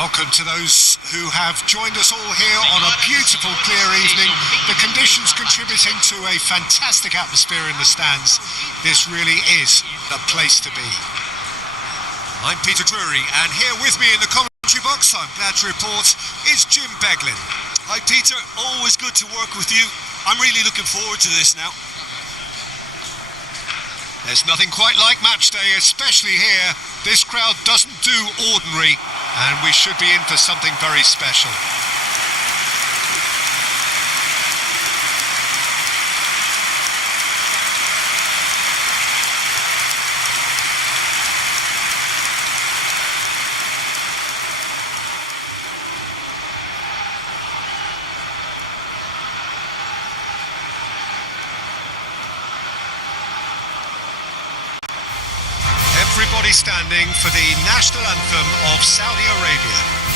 Welcome to those who have joined us all here on a beautiful, clear evening. The conditions contributing to a fantastic atmosphere in the stands. This really is the place to be. I'm Peter Drury, and here with me in the commentary box, I'm glad to report, is Jim Beglin. Hi Peter, always good to work with you. I'm really looking forward to this now. There's nothing quite like match day, especially here. This crowd doesn't do ordinary, and we should be in for something very special. Everybody standing for the national anthem of Saudi Arabia.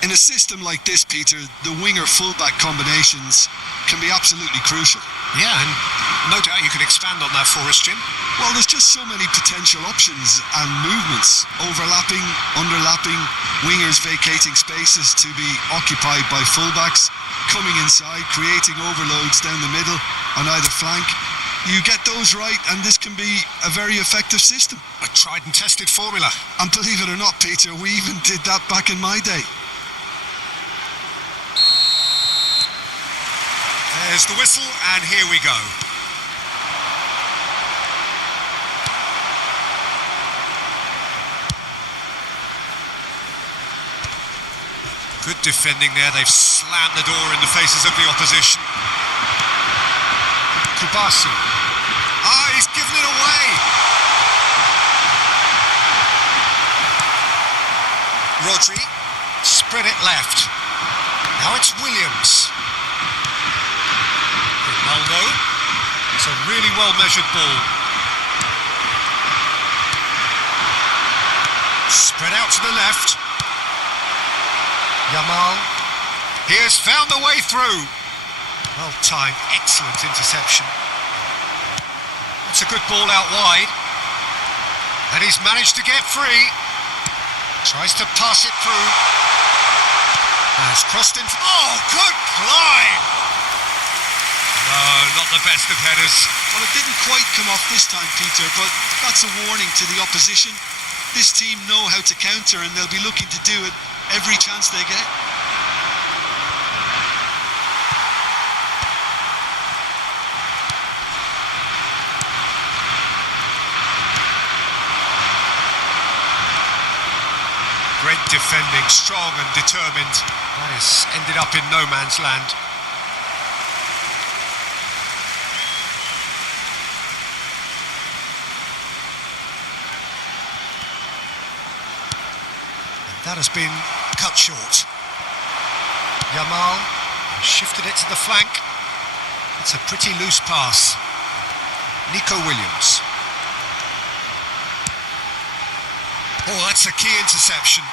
In a system like this, Peter, the winger-fullback combinations can be absolutely crucial. Yeah, and no doubt you can expand on that for us, Jim. Well, there's just so many potential options and movements. Overlapping, underlapping, wingers vacating spaces to be occupied by fullbacks, coming inside, creating overloads down the middle on either flank. You get those right and this can be a very effective system. A tried and tested formula. And believe it or not, Peter, we even did that back in my day. There's the whistle, and here we go. Good defending there. They've slammed the door in the faces of the opposition. Kubasi. He's given it away. Rodri. Spread it left. Now it's Williams. Ronaldo. It's a really well-measured ball. Spread out to the left. Yamal. He has found the way through. Well-timed, excellent interception. It's a good ball out wide. And he's managed to get free. Tries to pass it through. Has crossed in. Oh, good climb! No, not the best of headers. Well, it didn't quite come off this time, Peter, but that's a warning to the opposition. This team know how to counter and they'll be looking to do it every chance they get. Great defending, strong and determined. That has ended up in no man's land. That has been cut short. Yamal shifted it to the flank. It's a pretty loose pass. Nico Williams. Oh, that's a key interception.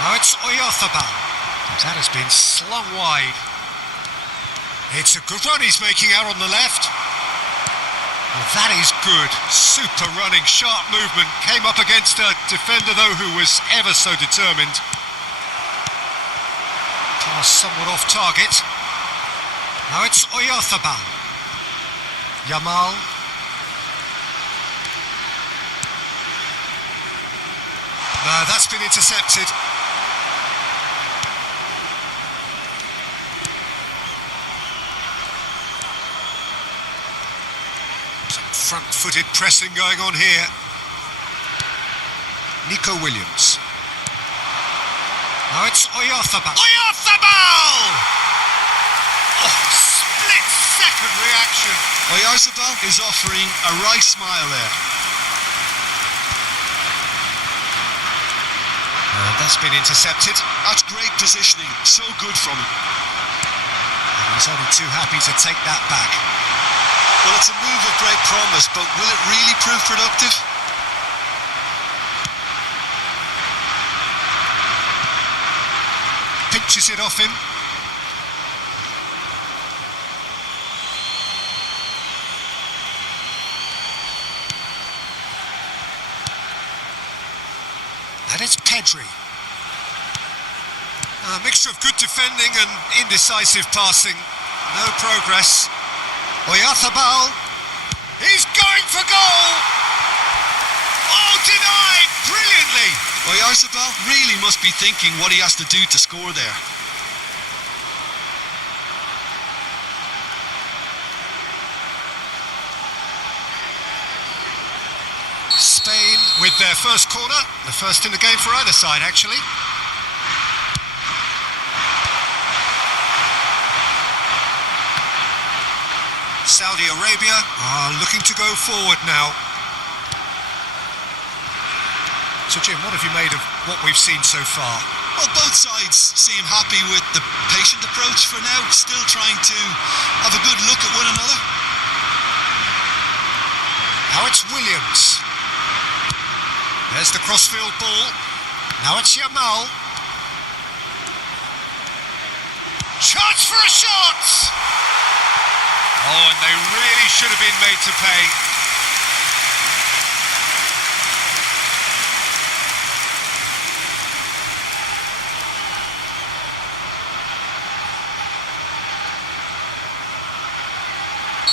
Now it's Oyarzabal. That has been slung wide. It's a good run he's making out on the left. Well, that is good. Super running, sharp movement. Came up against a defender, though, who was ever so determined. Pass somewhat off target. Now it's Oyarzabal. Yamal. No, that's been intercepted. Front-footed pressing going on here. Nico Williams. Now it's Oyarzabal. Oyarzabal! Oh, split-second reaction. Oyarzabal is offering a wry smile there. And that's been intercepted. That's great positioning. So good from him. And he's only too happy to take that back. Well, it's a move of great promise, but will it really prove productive? Pinches it off him. And it's Pedri. A mixture of good defending and indecisive passing. No progress. Oyarzabal. He's going for goal! Oh, denied! Brilliantly! Oyarzabal really must be thinking what he has to do to score there. Spain with their first corner, the first in the game for either side actually. Saudi Arabia are looking to go forward now. So Jim, what have you made of what we've seen so far? Well, both sides seem happy with the patient approach for now, still trying to have a good look at one another. Now it's Williams. There's the crossfield ball. Now it's Yamal. Chance for a shot! Oh, and they really should have been made to pay.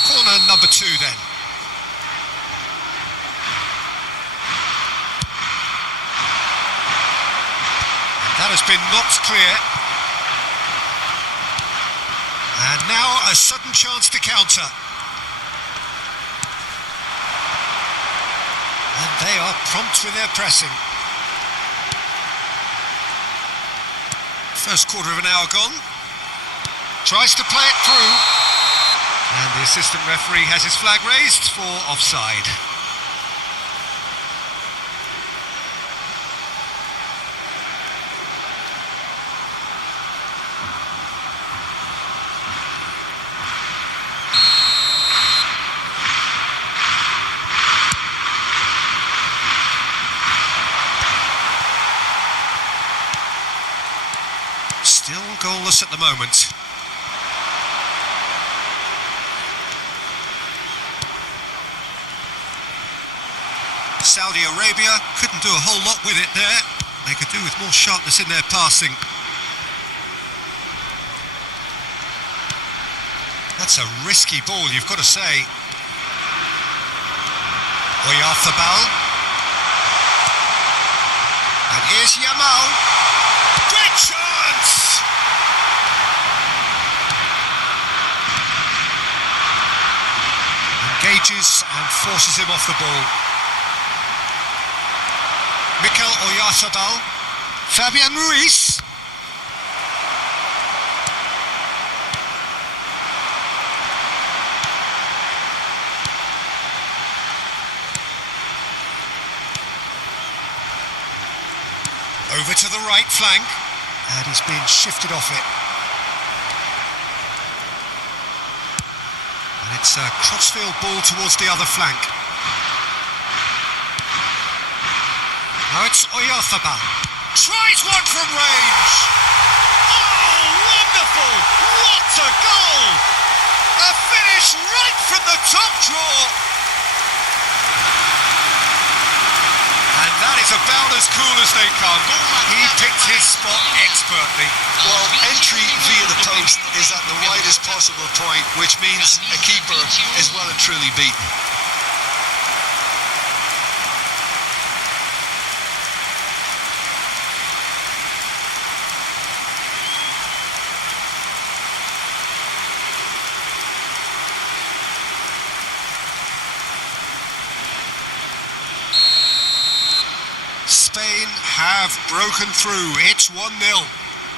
Corner number 2 then. That has been knocked clear. And now a sudden chance to counter. And they are prompt with their pressing. First quarter of an hour gone. Tries to play it through. And the assistant referee has his flag raised for offside. Still goalless at the moment. Saudi Arabia couldn't do a whole lot with it there. They could do with more sharpness in their passing. That's a risky ball, you've got to say. Oyarzabal. And here's Yamal. Great chance! Engages and forces him off the ball. Mikel Oyarzabal. Fabian Ruiz. Over to the right flank. And he's been shifted off it. And it's a crossfield ball towards the other flank. Now it's Oyarzabal. Tries one from range. Oh, wonderful! What a goal! A finish right from the top drawer. And that is about as cool as they come. He picked his spot expertly. Well, entry via the post is at the widest possible point, which means a keeper is well and truly beaten. Spain have broken through. It's 1-0.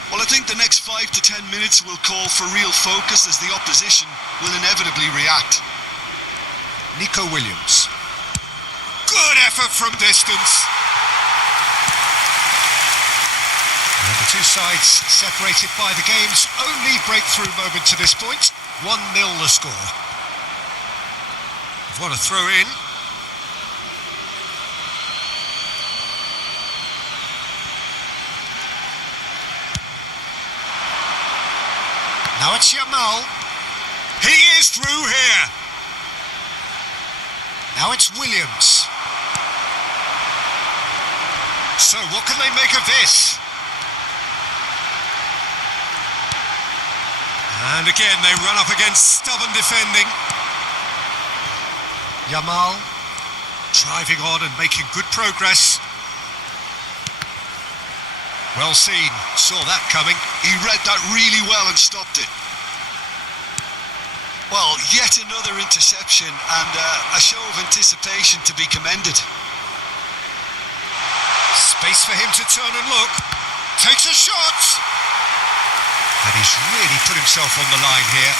Well, I think the next 5 to 10 minutes will call for real focus as the opposition will inevitably react. Nico Williams. Good effort from distance. And the two sides separated by the game's only breakthrough moment to this point. 1-0 the score. What a throw in. Now it's Yamal. He is through here. Now it's Williams. So what can they make of this? And again they run up against stubborn defending. Yamal driving on and making good progress. Well seen, saw that coming. He read that really well and stopped it. Well, yet another interception and a show of anticipation to be commended. Space for him to turn and look. Takes a shot. And he's really put himself on the line here.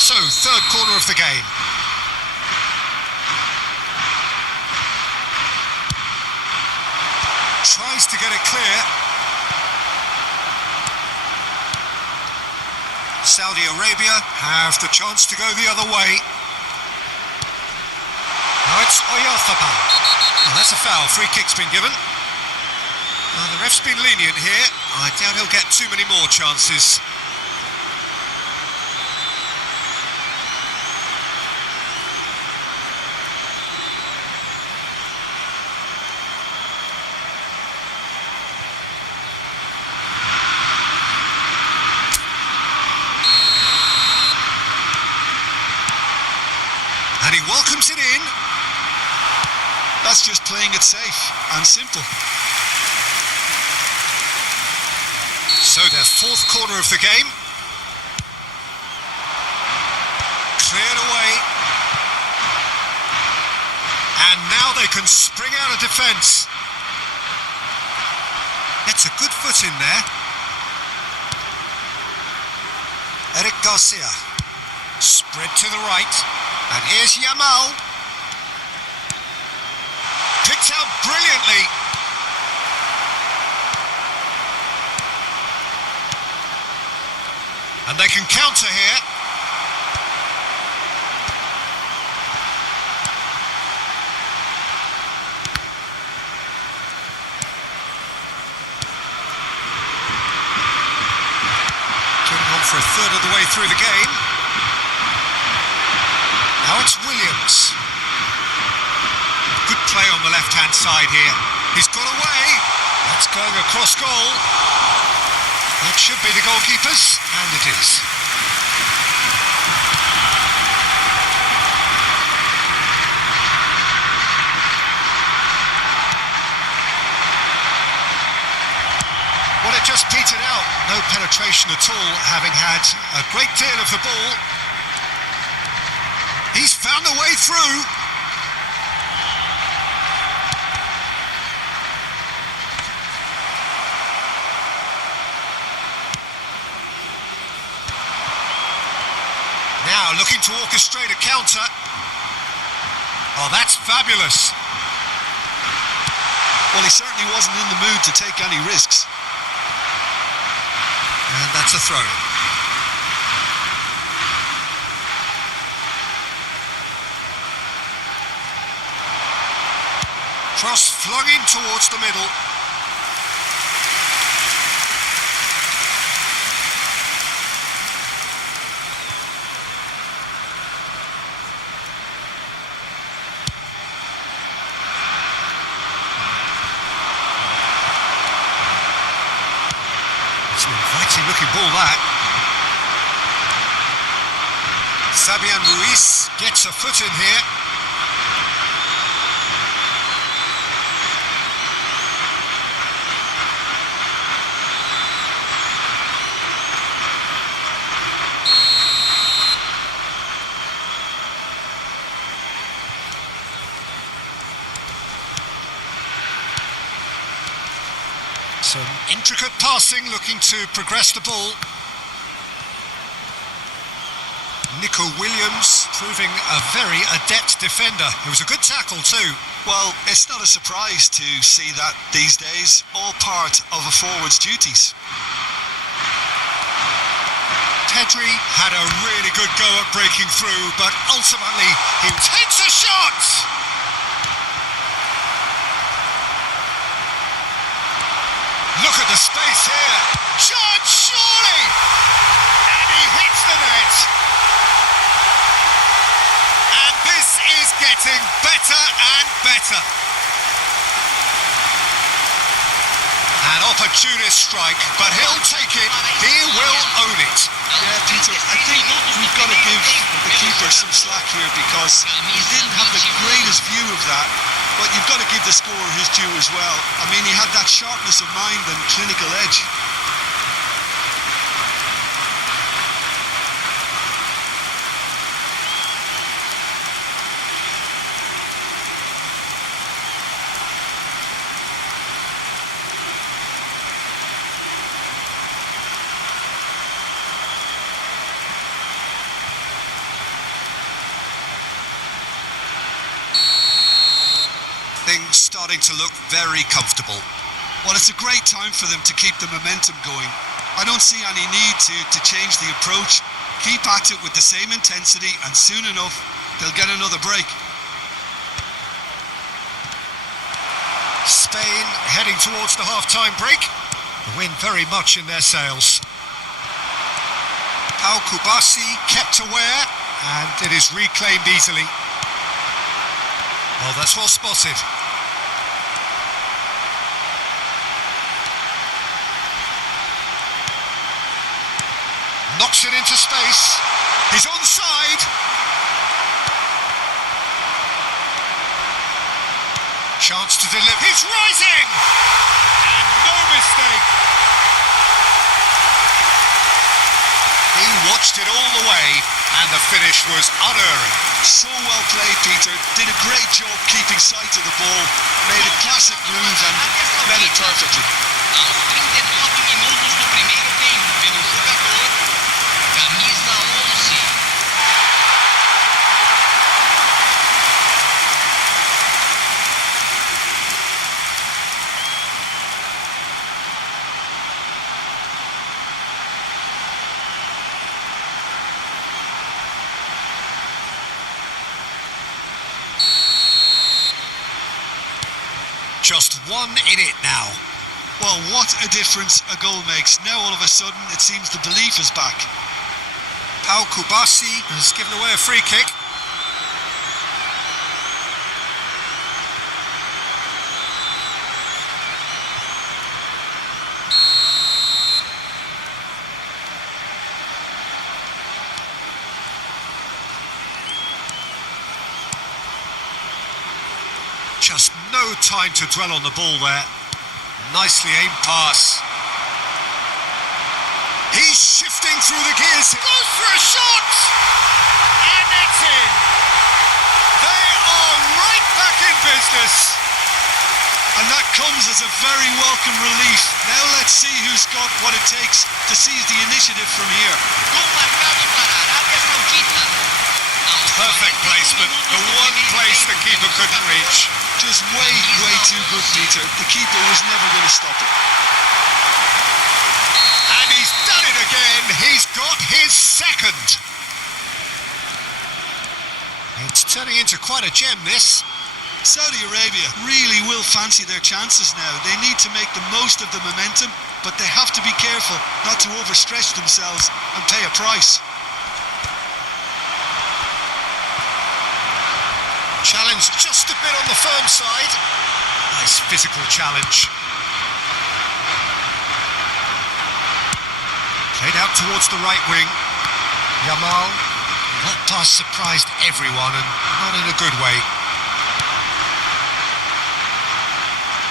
So, third corner of the game. Tries to get it clear. Saudi Arabia have the chance to go the other way. Now it's Oyarzabal. Well, that's a foul. Free kick's been given. Well, the ref's been lenient here. I doubt he'll get too many more chances. And he welcomes it in. That's just playing it safe and simple. So their fourth corner of the game. Cleared away. And now they can spring out of defence. Gets a good foot in there. Eric Garcia. Spread to the right. And here's Yamal. Picked out brilliantly. And they can counter here. Getting on for a third of the way through the game. Now it's Williams. Good play on the left-hand side here. He's got away. That's going across goal. That should be the goalkeeper's, and it is. Well, it just petered out. No penetration at all, having had a great deal of the ball. He's found a way through. Now looking to orchestrate a counter. Oh, that's fabulous. Well, he certainly wasn't in the mood to take any risks. And that's a throw. Cross flung in towards the middle. It's an inviting looking ball, that. Fabian Ruiz gets a foot in here. Some intricate passing, looking to progress the ball. Nico Williams proving a very adept defender. It was a good tackle too. Well, it's not a surprise to see that these days, all part of a forward's duties. Pedri had a really good go at breaking through, but ultimately he takes a shot! Look at the space here. Shot, surely! And he hits the net. And this is getting better and better. An opportunist strike, but he'll take it. He will own it. Yeah, Peter, I think we've got to give the keeper some slack here because he didn't have the greatest view of that. But you've got to give the scorer his due as well. I mean, he had that sharpness of mind and clinical edge. Things starting to look very comfortable. Well, it's a great time for them to keep the momentum going. I don't see any need to change the approach. Keep at it with the same intensity and soon enough they'll get another break. Spain heading towards the half-time break. The wind very much in their sails. Pau Kubasi kept aware and it is reclaimed easily. Well, that's well spotted. Knocks it into space. He's onside. Chance to deliver. He's rising! And no mistake. He watched it all the way and the finish was unerring. So well played, Peter. Did a great job keeping sight of the ball. Made a classic move and met it perfectly. Aos 39 minutos do primeiro tempo, pelo jogador, camisa 11. Just one in it now. Well, what a difference a goal makes. Now all of a sudden it seems the belief is back. Pau Kubasi has given away a free kick. Just no time to dwell on the ball there. Nicely aimed pass. He's shifting through the gears. Goes for a shot! And it's in. They are right back in business. And that comes as a very welcome relief. Now let's see who's got what it takes to seize the initiative from here. Gol marcado para Arábia Saudita. Perfect placement. The one place the keeper couldn't reach. Just way too good, Peter. The keeper was never going to stop it. And he's done it again. He's got his second. It's turning into quite a gem, this. Saudi Arabia really will fancy their chances now. They need to make the most of the momentum, but they have to be careful not to overstretch themselves and pay a price. Challenge just a bit on the firm side. Nice physical challenge. Played out towards the right wing. Yamal. That pass surprised everyone and not in a good way.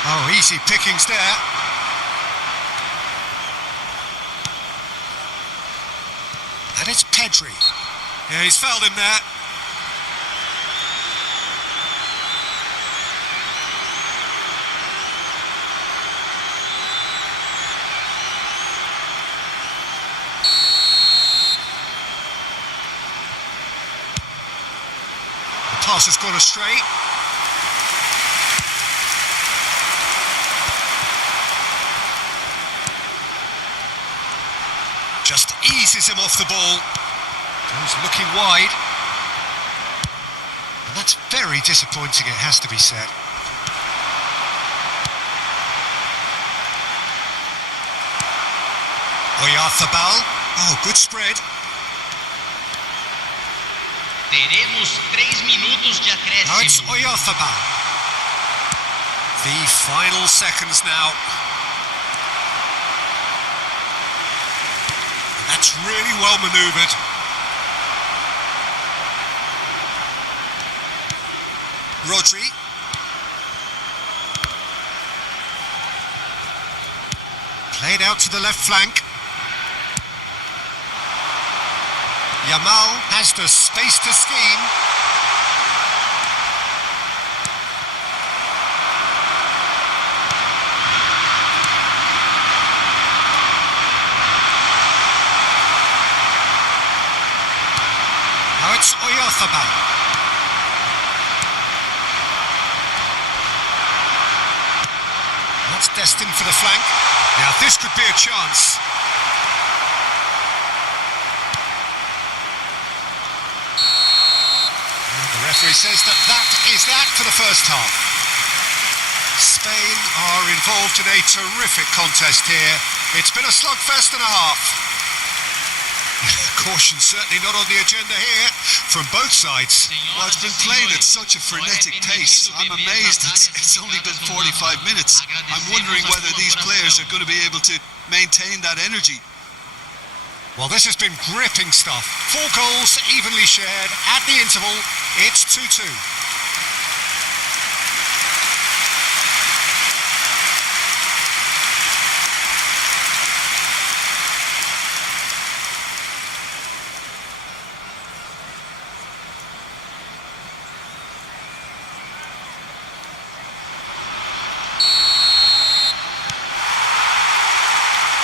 Oh, easy pickings there. And it's Pedri. Yeah, he's fouled him there. pass has gone astray. Just eases him off the ball. Goes looking wide. And that's very disappointing, it has to be said. EFOOTBALL. Oh, good spread. Teremos 3 minutos de Now it's acréscimo. EPIC. The final seconds now. That's really well manoeuvred. Rodri. Played out to the left flank. Yamal has the space to scheme. Now it's EPIC. That's destined for the flank. Now this could be a chance. The referee says that is that for the first half. Spain are involved in a terrific contest here. It's been a slugfest and a half. Caution certainly not on the agenda here from both sides. Well, it's been played at such a frenetic pace. I'm amazed it's only been 45 minutes. I'm wondering whether these players are going to be able to maintain that energy. Well, this has been gripping stuff. 4 goals evenly shared at the interval. It's 2-2.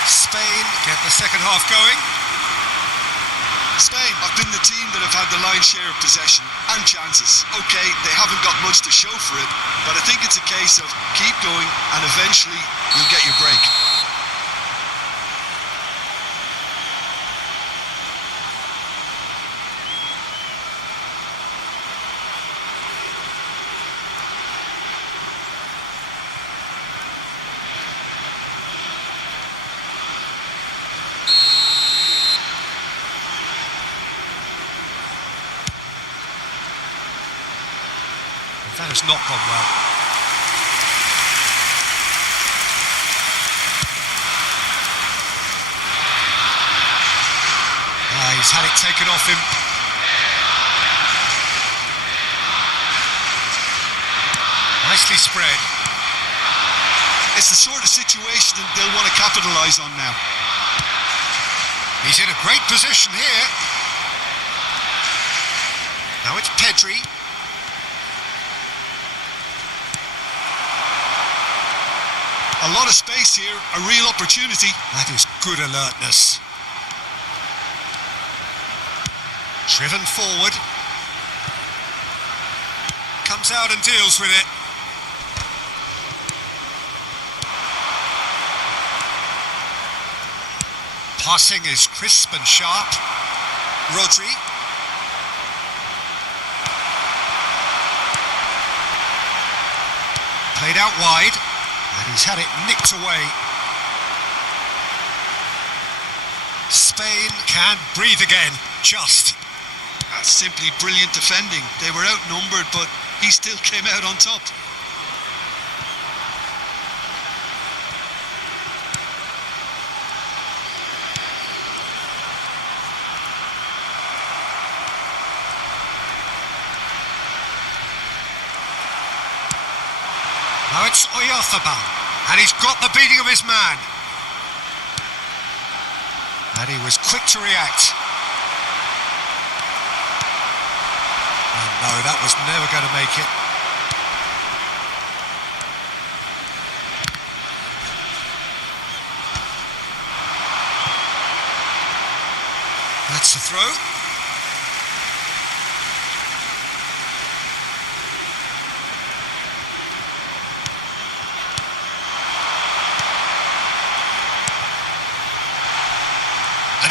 Spain get the second half going. Spain have been the team that have had the lion's share of possession and chances. Okay, they haven't got much to show for it, but I think it's a case of keep going and eventually you'll get your break. That has not gone well. He's had it taken off him. Nicely spread. It's the sort of situation that they'll want to capitalise on now. He's in a great position here. Now it's Pedri. A lot of space here, a real opportunity. That is good alertness. Driven forward. Comes out and deals with it. Passing is crisp and sharp. Rodri. Played out wide. And he's had it nicked away. Spain can breathe again, just. That's simply brilliant defending. They were outnumbered, but he still came out on top. Now it's EPIC, and he's got the beating of his man. And he was quick to react. And no, that was never going to make it. That's the throw.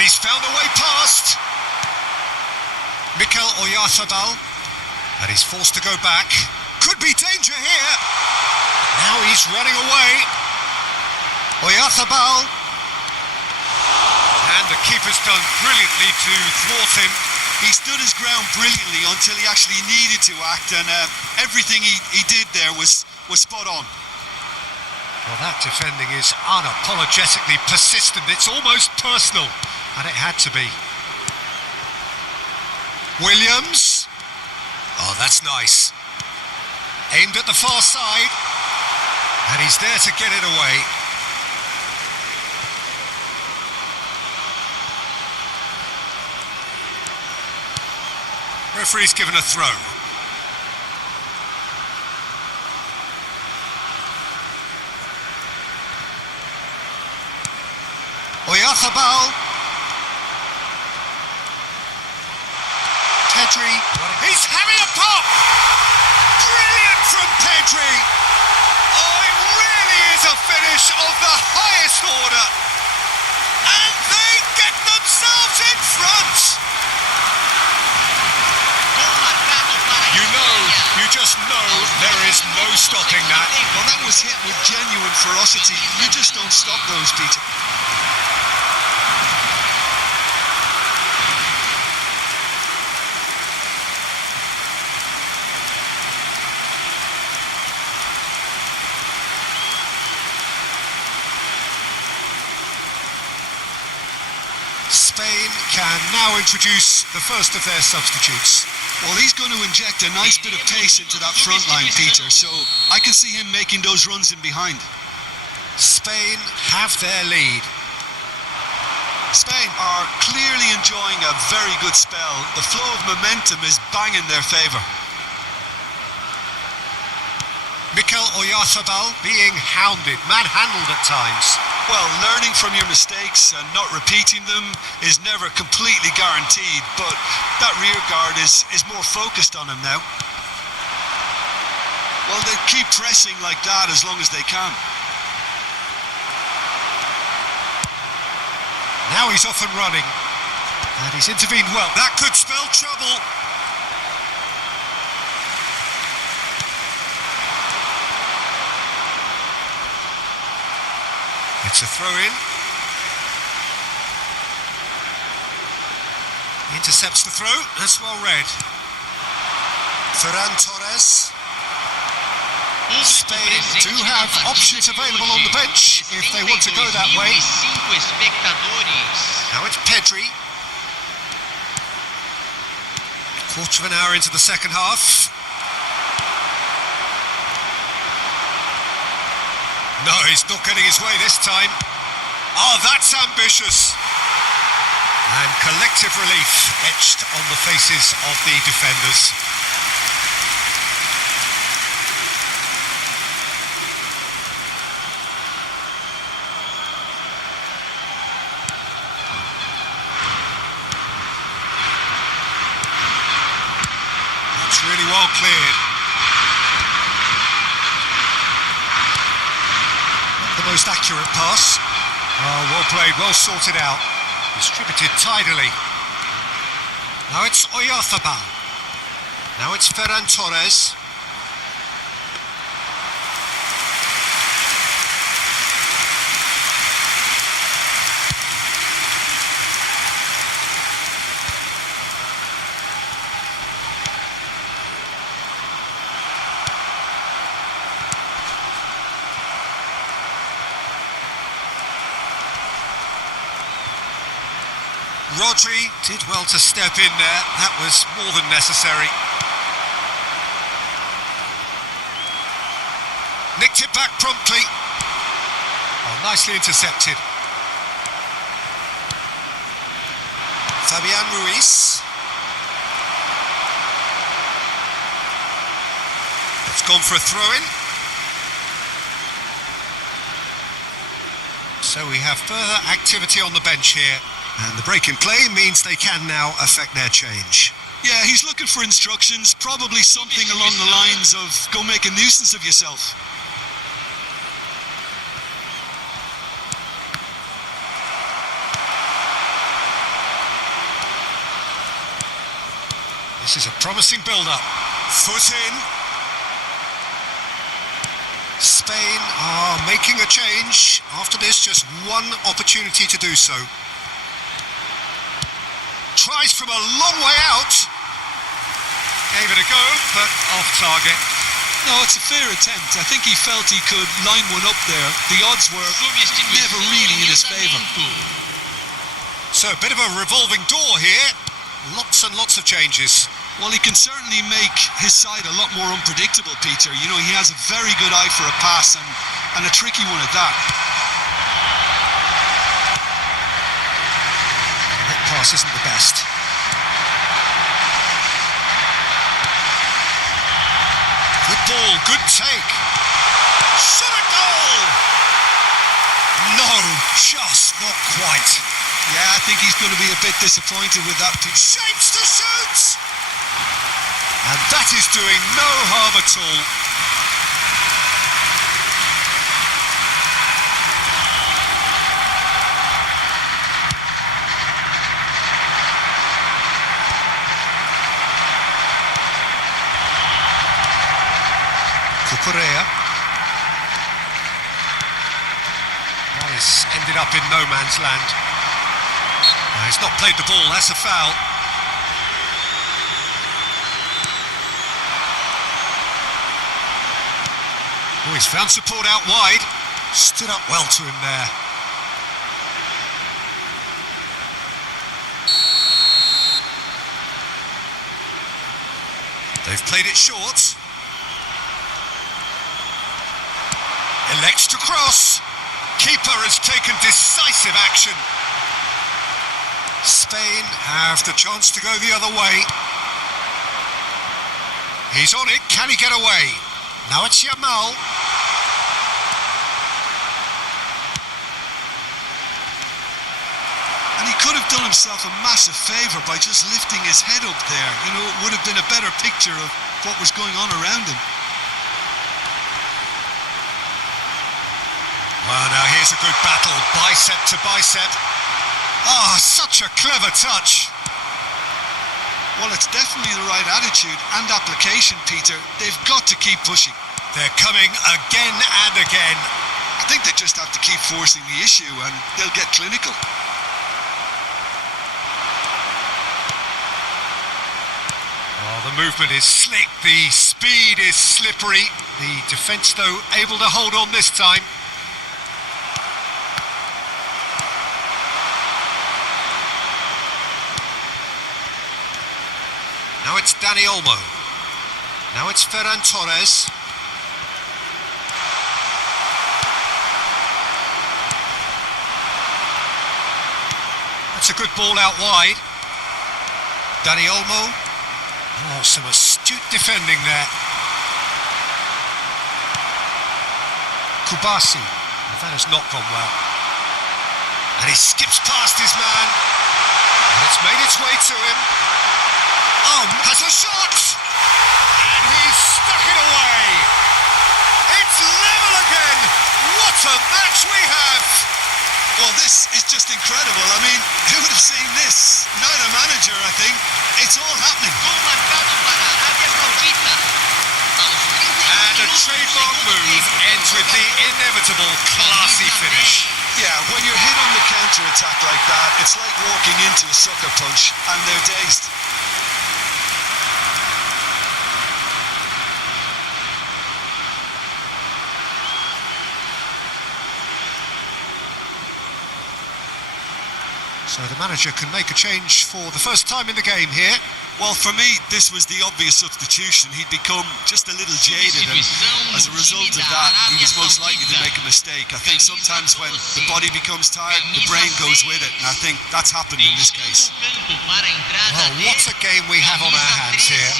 he's found a way past. Mikel Oyarzabal. And he's forced to go back. Could be danger here. Now he's running away. Oyarzabal. And the keeper's done brilliantly to thwart him. He stood his ground brilliantly until he actually needed to act, and everything he did there was spot on. Well, that defending is unapologetically persistent. It's almost personal, and it had to be. Williams. Oh, that's nice. Aimed at the far side, and he's there to get it away. Referee's given a throw. Oyarzabal. Pedri. He's having a pop! Brilliant from Pedri! Oh, it really is a finish of the highest order. And they get themselves in front! You just know there is no stopping that. Well, that was hit with genuine ferocity. You just don't stop those, Peter. Spain can now introduce the first of their substitutes. Well, he's going to inject a nice bit of pace into that front line, Peter, so I can see him making those runs in behind. Spain have their lead. Spain are clearly enjoying a very good spell. The flow of momentum is bang in their favour. Mikel Oyarzabal being hounded, manhandled at times. Well, learning from your mistakes and not repeating them is never completely guaranteed, but that rear guard is more focused on him now. Well, they keep pressing like that as long as they can. Now he's off and running. And he's intervened well. That could spell trouble. It's a throw-in. Intercepts the throw. That's well read. Ferran Torres. Spain do have options available on the bench if they want to go that way. Now it's Pedri. Quarter of an hour into the second half. No, he's not getting his way this time. Oh, that's ambitious. And collective relief etched on the faces of the defenders. That's really well cleared. The most accurate pass. Oh, well played, well sorted out. Distributed tidily. Now it's Oyarzabal. Now it's Ferran Torres. Rodri did well to step in there. That was more than necessary. Nicked it back promptly. Oh, nicely intercepted. Fabian Ruiz. It's gone for a throw-in. So we have further activity on the bench here. And the break in play means they can now affect their change. Yeah, he's looking for instructions, probably something along the lines of go make a nuisance of yourself. This is a promising build-up. Foot in. Spain are making a change. After this, just one opportunity to do so. Tries from a long way out. Gave it a go, but off target. No, it's a fair attempt. I think he felt he could line one up there. The odds were never really in his favour. So a bit of a revolving door here. Lots and lots of changes. Well, he can certainly make his side a lot more unpredictable, Peter. You know, he has a very good eye for a pass and a tricky one at that. That pass isn't the best. Good ball, good take. Shot a goal! No, just not quite. Yeah, I think he's going to be a bit disappointed with that. Shapes to shoot! And that is doing no harm at all. Cucurella. That has ended up in no man's land. He's not played the ball, that's a foul. Oh, he's found support out wide. Stood up well to him there. They've played it short. Elects to cross. Keeper has taken decisive action. Spain have the chance to go the other way. He's on it. Can he get away? Now it's Yamal. And he could have done himself a massive favour by just lifting his head up there. You know, it would have been a better picture of what was going on around him. Well, now here's a good battle, bicep to bicep. Ah, such a clever touch. Well, it's definitely the right attitude and application, Peter. They've got to keep pushing. They're coming again and again. I think they just have to keep forcing the issue and they'll get clinical. Oh, the movement is slick, the speed is slippery. The defence, though, able to hold on this time. Now it's Dani Olmo. Now it's Ferran Torres. That's a good ball out wide. Dani Olmo. Oh, some astute defending there. Kubasi. That has not gone well. And he skips past his man. And it's made its way to him. Oh, has a shot! And he's stuck it away! It's level again! What a match we have! Well, this is just incredible. I mean, who would have seen this? Neither manager, I think. It's all happening. And a trademark move ends with the inevitable classy finish. Yeah, when you're hit on the counter-attack like that, it's like walking into a sucker punch and they're dazed. So the manager can make a change for the first time in the game here. Well, for me, this was the obvious substitution. He'd become just a little jaded, and as a result of that, he was most likely to make a mistake. I think sometimes when the body becomes tired, the brain goes with it, and I think that's happened in this case. Well, what a game we have on our hands here.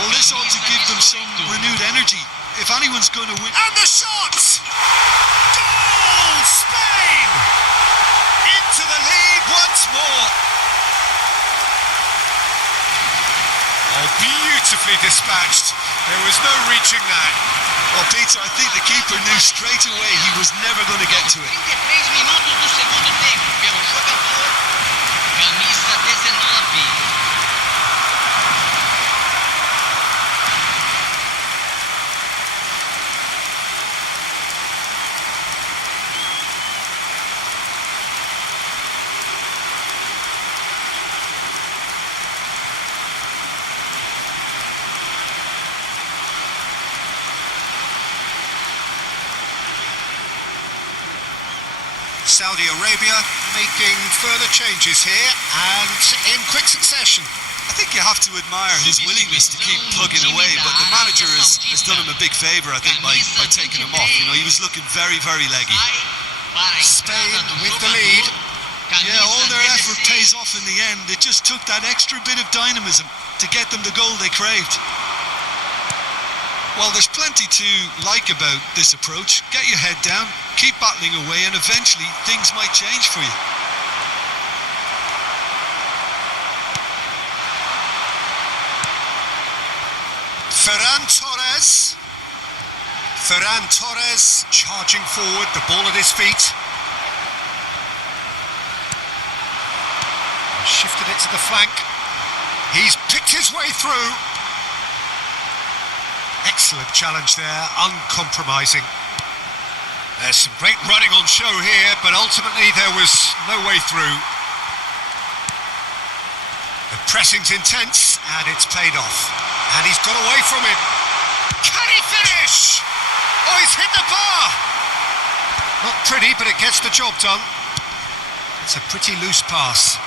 Well, this ought to give them some renewed energy. If anyone's going to win... And the shot! Goal! Spain! Into the lead once more. Oh, beautifully dispatched. There was no reaching that. Well, Peter, I think the keeper knew straight away he was never going to get to it. Saudi Arabia making further changes here and in quick succession. I think you have to admire his willingness to keep plugging away, but the manager has done him a big favour, I think, by taking him off. You know, he was looking very, very leggy. Spain with the lead. Yeah, all their effort pays off in the end. It just took that extra bit of dynamism to get them the goal they craved. Well, there's plenty to like about this approach. Get your head down, keep battling away, and eventually things might change for you. Ferran Torres. Ferran Torres charging forward, the ball at his feet. Shifted it to the flank. He's picked his way through. Excellent challenge there, uncompromising. There's some great running on show here, but ultimately there was no way through. The pressing's intense, and it's paid off. And he's got away from it. Can he finish? Oh, he's hit the bar! Not pretty, but it gets the job done. It's a pretty loose pass.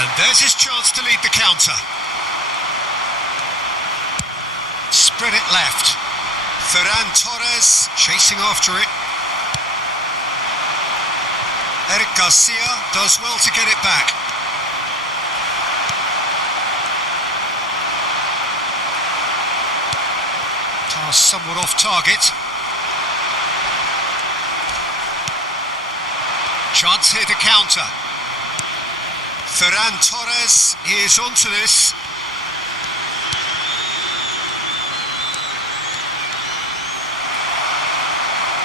And there's his chance to lead the counter. Spread it left. Ferran Torres chasing after it. Eric Garcia does well to get it back. Pass somewhat off target. Chance here to counter. Ferran Torres is onto this.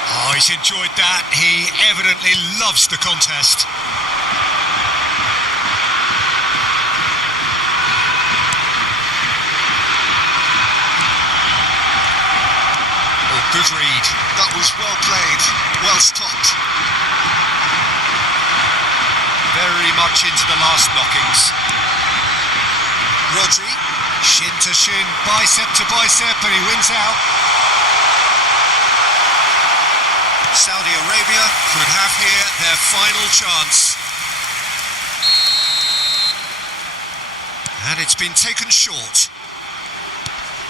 Oh, he's enjoyed that. He evidently loves the contest. Oh, good read. That was well played, well stopped. Very much into the last knockings. Rodri, shin to shin, bicep to bicep, and he wins out. Saudi Arabia could have here their final chance. And it's been taken short.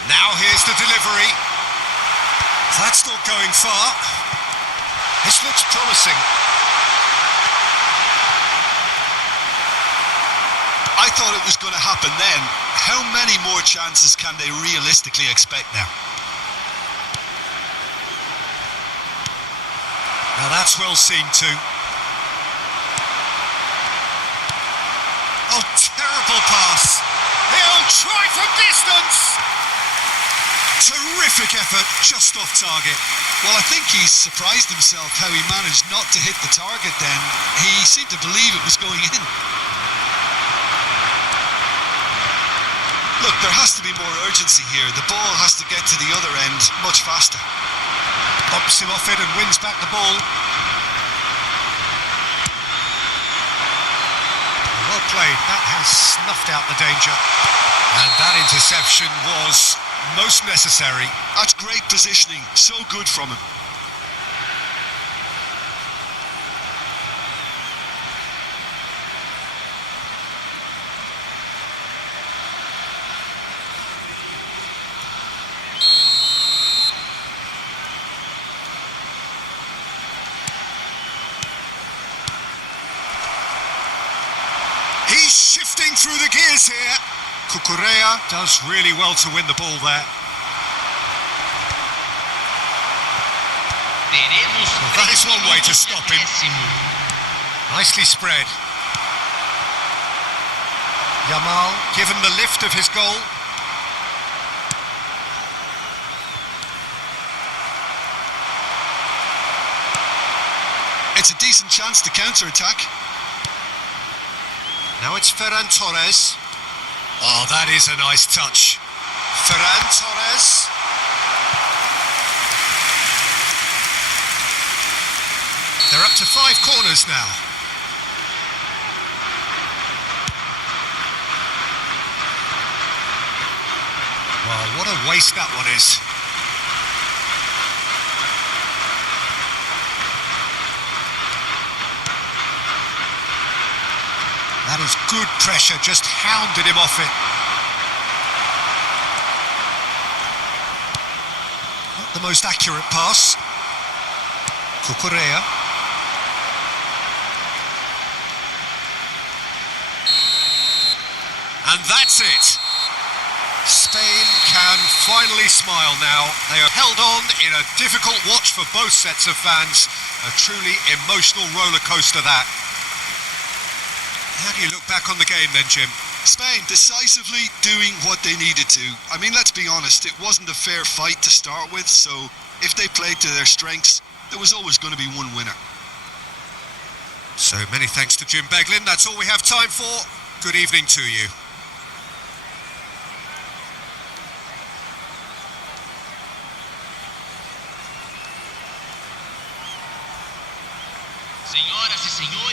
Now here's the delivery. That's not going far. This looks promising. I thought it was going to happen then. How many more chances can they realistically expect now? Now that's well seen too. Oh, terrible pass. He'll try from distance. Terrific effort, just off target. Well, I think he's surprised himself how he managed not to hit the target then. He seemed to believe it was going in. Look, there has to be more urgency here. The ball has to get to the other end much faster. Bumps him off it and wins back the ball. Well played. That has snuffed out the danger. And that interception was most necessary. That's great positioning. So good from him. Shifting through the gears here. Cucurella does really well to win the ball there. Well, that is one way to stop him. Nicely spread. Yamal given the lift of his goal. It's a decent chance to counter-attack. Now it's Ferran Torres. Oh, that is a nice touch. Ferran Torres. They're up to 5 corners now. Well, what a waste that one is. That is good pressure, just hounded him off it. Not the most accurate pass. Cucurella. And that's it. Spain can finally smile now. They are held on in a difficult watch for both sets of fans. A truly emotional roller coaster, that. How do you look back on the game then, Jim? Spain decisively doing what they needed to. I mean, let's be honest, it wasn't a fair fight to start with, so if they played to their strengths, there was always going to be one winner. So many thanks to Jim Beglin. That's all we have time for. Good evening to you. Senhoras e senhores.